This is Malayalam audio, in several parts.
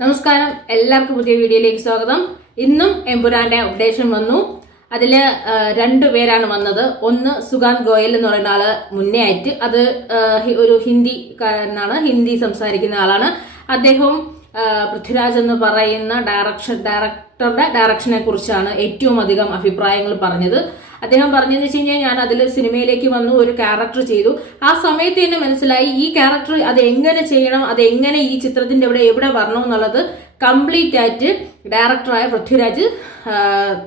നമസ്കാരം, എല്ലാവർക്കും പുതിയ വീഡിയോയിലേക്ക് സ്വാഗതം. ഇന്നും എമ്പുരാന്റെ അപ്ഡേഷൻ വന്നു. അതിൽ രണ്ടുപേരാണ് വന്നത്. ഒന്ന് സുഗാന്ത് ഗോയൽ എന്ന് പറയുന്ന ആള് മുന്നേ ആയിട്ട്, അത് ഒരു ഹിന്ദിക്കാരനാണ്, ഹിന്ദി സംസാരിക്കുന്ന ആളാണ്. അദ്ദേഹവും പൃഥ്വിരാജ് എന്ന് പറയുന്ന ഡയറക്ടറുടെ ഡയറക്ഷനെ കുറിച്ചാണ് ഏറ്റവും അധികം അഭിപ്രായങ്ങൾ പറഞ്ഞത്. അദ്ദേഹം പറഞ്ഞതെന്ന് വെച്ച് കഴിഞ്ഞാൽ, ഞാൻ അതിൽ സിനിമയിലേക്ക് വന്നു, ഒരു ക്യാരക്ടർ ചെയ്തു. ആ സമയത്ത് തന്നെ മനസ്സിലായി ഈ ക്യാരക്ടർ അത് എങ്ങനെ ചെയ്യണം, അത് എങ്ങനെ ഈ ചിത്രത്തിന്റെ എവിടെ വരണം എന്നുള്ളത് കംപ്ലീറ്റ് ആയിട്ട് ഡയറക്ടറായ പൃഥ്വിരാജ്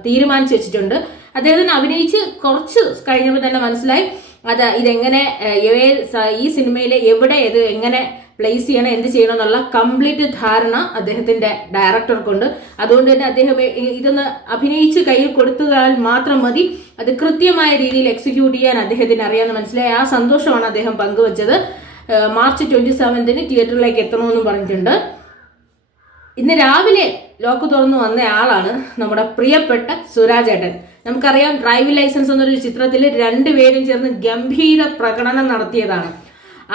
തീരുമാനിച്ചു വെച്ചിട്ടുണ്ട്. അദ്ദേഹത്തിന് അഭിനയിച്ച് കുറച്ച് കഴിഞ്ഞപ്പോൾ തന്നെ മനസ്സിലായി ഇതെങ്ങനെ ഈ സിനിമയിലെ എവിടെ ഇത് എങ്ങനെ പ്ലേസ് ചെയ്യണം, എന്ത് ചെയ്യണം എന്നുള്ള കംപ്ലീറ്റ് ധാരണ അദ്ദേഹത്തിന്റെ ഡയറക്ടർക്കുണ്ട്. അതുകൊണ്ട് തന്നെ അദ്ദേഹം ഇതൊന്ന് അഭിനയിച്ച് കയ്യിൽ കൊടുത്താൽ മാത്രം മതി, അത് കൃത്യമായ രീതിയിൽ എക്സിക്യൂട്ട് ചെയ്യാൻ അദ്ദേഹത്തിന് അറിയാമെന്ന് മനസ്സിലായി. ആ സന്തോഷമാണ് അദ്ദേഹം പങ്കുവച്ചത്. മാർച്ച് 27 തിയേറ്ററിലേക്ക് എത്തണമെന്നും പറഞ്ഞിട്ടുണ്ട്. ഇന്ന് രാവിലെ ലോക്ക് തുറന്നു വന്ന ആളാണ് നമ്മുടെ പ്രിയപ്പെട്ട സുരാജേട്ടൻ. നമുക്കറിയാം, ഡ്രൈവിംഗ് ലൈസൻസ് എന്നൊരു ചിത്രത്തിൽ രണ്ടുപേരും ചേർന്ന് ഗംഭീര പ്രകടനം നടത്തിയതാണ്.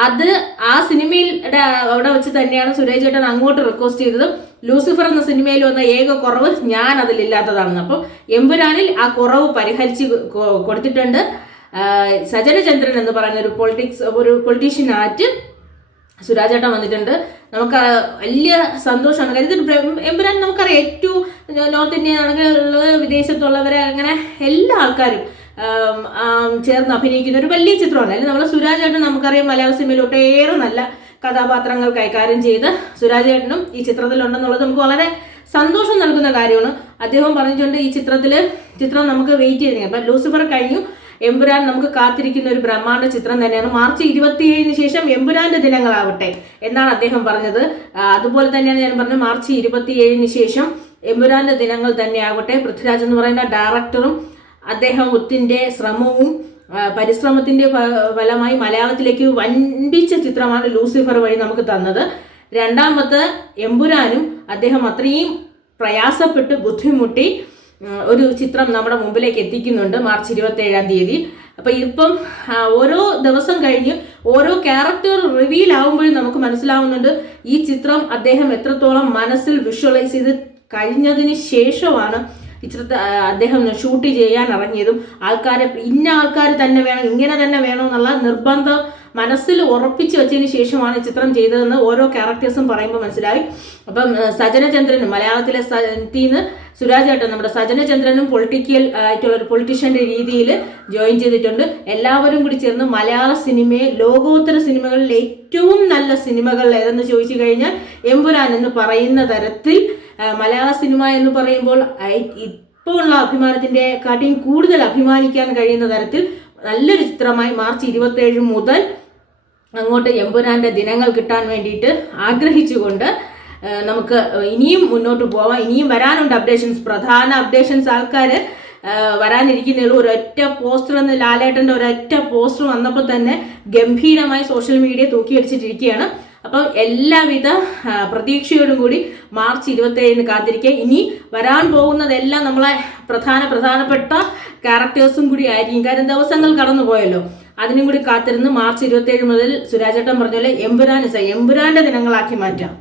അത് ആ സിനിമയുടെ അവിടെ വെച്ച് തന്നെയാണ് സുരേഷ് ചേട്ടൻ അങ്ങോട്ട് റിക്വസ്റ്റ് ചെയ്തത്. ലൂസിഫർ എന്ന സിനിമയിൽ വന്ന ഏക കുറവ് ഞാൻ അതിലില്ലാത്തതാണെന്ന്. അപ്പം എമ്പുരാനിൽ ആ കുറവ് പരിഹരിച്ച് കൊടുത്തിട്ടുണ്ട്. സജനചന്ദ്രൻ എന്ന് പറയുന്ന ഒരു പൊളിറ്റീഷ്യനായിട്ട് സുരാജേട്ടൻ വന്നിട്ടുണ്ട്. നമുക്ക് വലിയ സന്തോഷമാണ്. കാര്യം എമ്പുരാൻ നമുക്കറിയാം, ഏറ്റവും നോർത്ത് ഇന്ത്യൻ ആണെങ്കിൽ വിദേശത്തുള്ളവരെ അങ്ങനെ എല്ലാ ആൾക്കാരും ചേർന്ന് അഭിനയിക്കുന്ന ഒരു വലിയ ചിത്രമാണ്. അല്ലെങ്കിൽ നമ്മളെ സുരാജേട്ടൻ നമുക്കറിയാം, മലയാള സിനിമയിൽ ഒട്ടേറെ നല്ല കഥാപാത്രങ്ങൾ കൈകാര്യം ചെയ്ത് സുരാജേട്ടനും ഈ ചിത്രത്തിലുണ്ടെന്നുള്ളത് നമുക്ക് വളരെ സന്തോഷം നൽകുന്ന കാര്യമാണ്. അദ്ദേഹം പറഞ്ഞിട്ടുണ്ട് ഈ ചിത്രം നമുക്ക് വെയിറ്റ് ചെയ്തിരിക്കുക. അപ്പം ലൂസിഫർ കഴിഞ്ഞു, എമ്പുരാൻ നമുക്ക് കാത്തിരിക്കുന്ന ഒരു ബ്രഹ്മാണ്ഡ ചിത്രം തന്നെയാണ്. മാർച്ച് 27 ശേഷം എമ്പുരാന്റെ ദിനങ്ങളാവട്ടെ എന്നാണ് അദ്ദേഹം പറഞ്ഞത്. അതുപോലെ തന്നെയാണ് ഞാൻ പറഞ്ഞത്, മാർച്ച് 27 ശേഷം എമ്പുരാന്റെ ദിനങ്ങൾ തന്നെ ആകട്ടെ. പൃഥ്വിരാജ് എന്ന് പറയുന്ന ഡയറക്ടറും അദ്ദേഹത്തിന്റെ ശ്രമവും പരിശ്രമത്തിന്റെ ഫലമായി മലയാളത്തിലേക്ക് വൻപിച്ച ചിത്രമാണ് ലൂസിഫർ വഴി നമുക്ക് തന്നത്. രണ്ടാമത്തെ എമ്പുരാനും അദ്ദേഹം അത്രയും പ്രയാസപ്പെട്ട് ബുദ്ധിമുട്ടി ഒരു ചിത്രം നമ്മുടെ മുമ്പിലേക്ക് എത്തിക്കുന്നുണ്ട് മാർച്ച് 27. അപ്പൊ ഇപ്പം ഓരോ ദിവസം കഴിഞ്ഞ് ഓരോ ക്യാരക്ടർ റിവീൽ ആവുമ്പോഴും നമുക്ക് മനസ്സിലാവുന്നുണ്ട് ഈ ചിത്രം അദ്ദേഹം എത്രത്തോളം മനസ്സിൽ വിഷ്വലൈസ് ചെയ്ത് കഴിഞ്ഞതിന് ശേഷമാണ് ഈ ചിത്രത്തെ അദ്ദേഹം ഷൂട്ട് ചെയ്യാൻ ഇറങ്ങിയതും. ഇന്ന ആൾക്കാർ തന്നെ വേണം, ഇങ്ങനെ തന്നെ വേണം എന്നുള്ള നിർബന്ധം മനസ്സിൽ ഉറപ്പിച്ചു വെച്ചതിന് ശേഷമാണ് ചിത്രം ചെയ്തതെന്ന് ഓരോ ക്യാരക്ടേഴ്സും പറയുമ്പോൾ മനസ്സിലായി. അപ്പം സജനചന്ദ്രനും മലയാളത്തിലെ സുരാജ് ഏട്ടൻ, നമ്മുടെ സജനചന്ദ്രനും പൊളിറ്റിക്കൽ ആയിട്ടുള്ള ഒരു പൊളിറ്റീഷ്യന്റെ രീതിയിൽ ജോയിൻ ചെയ്തിട്ടുണ്ട്. എല്ലാവരും കൂടി ചേർന്ന് മലയാള സിനിമയെ ലോകോത്തര സിനിമകളിൽ ഏറ്റവും നല്ല സിനിമകൾ ഏതെന്ന് ചോദിച്ചു കഴിഞ്ഞാൽ എമ്പുരാൻ എന്ന് പറയുന്ന തരത്തിൽ മലയാള സിനിമ എന്ന് പറയുമ്പോൾ ഇപ്പോൾ ഉള്ള അഭിമാനത്തിന്റെ കാട്ടിയും കൂടുതൽ അഭിമാനിക്കാൻ കഴിയുന്ന തരത്തിൽ നല്ലൊരു ചിത്രമായി മാർച്ച് 27 മുതൽ അങ്ങോട്ട് എമ്പുരാന്റെ ദിനങ്ങൾ കിട്ടാൻ വേണ്ടിയിട്ട് ആഗ്രഹിച്ചുകൊണ്ട് നമുക്ക് ഇനിയും മുന്നോട്ട് പോവാം. ഇനിയും വരാനുണ്ട് അപ്ഡേഷൻസ്, പ്രധാന അപ്ഡേഷൻസ്. ആൾക്കാർ വരാനിരിക്കുന്നുള്ളൂ. ഒരൊറ്റ പോസ്റ്റർ എന്ന് ലാലേട്ടന്റെ ഒരൊറ്റ പോസ്റ്റർ വന്നപ്പോൾ തന്നെ ഗംഭീരമായി സോഷ്യൽ മീഡിയ തൂക്കിയടിച്ചിട്ടിരിക്കുകയാണ്. അപ്പം എല്ലാവിധ പ്രതീക്ഷയോടും കൂടി മാർച്ച് 27 കാത്തിരിക്കുക. ഇനി വരാൻ പോകുന്നതെല്ലാം നമ്മളെ പ്രധാനപ്പെട്ട ക്യാരക്ടേഴ്സും കൂടി ആയിരിക്കും. കാര്യം ദിവസങ്ങൾ കടന്നു പോയല്ലോ. അതിനും കൂടി കാത്തിരുന്ന് മാർച്ച് 27 മുതൽ സുരാജേട്ടൻ പറഞ്ഞ പോലെ എമ്പുരാന്റെ ദിനങ്ങളാക്കി മാറ്റാം.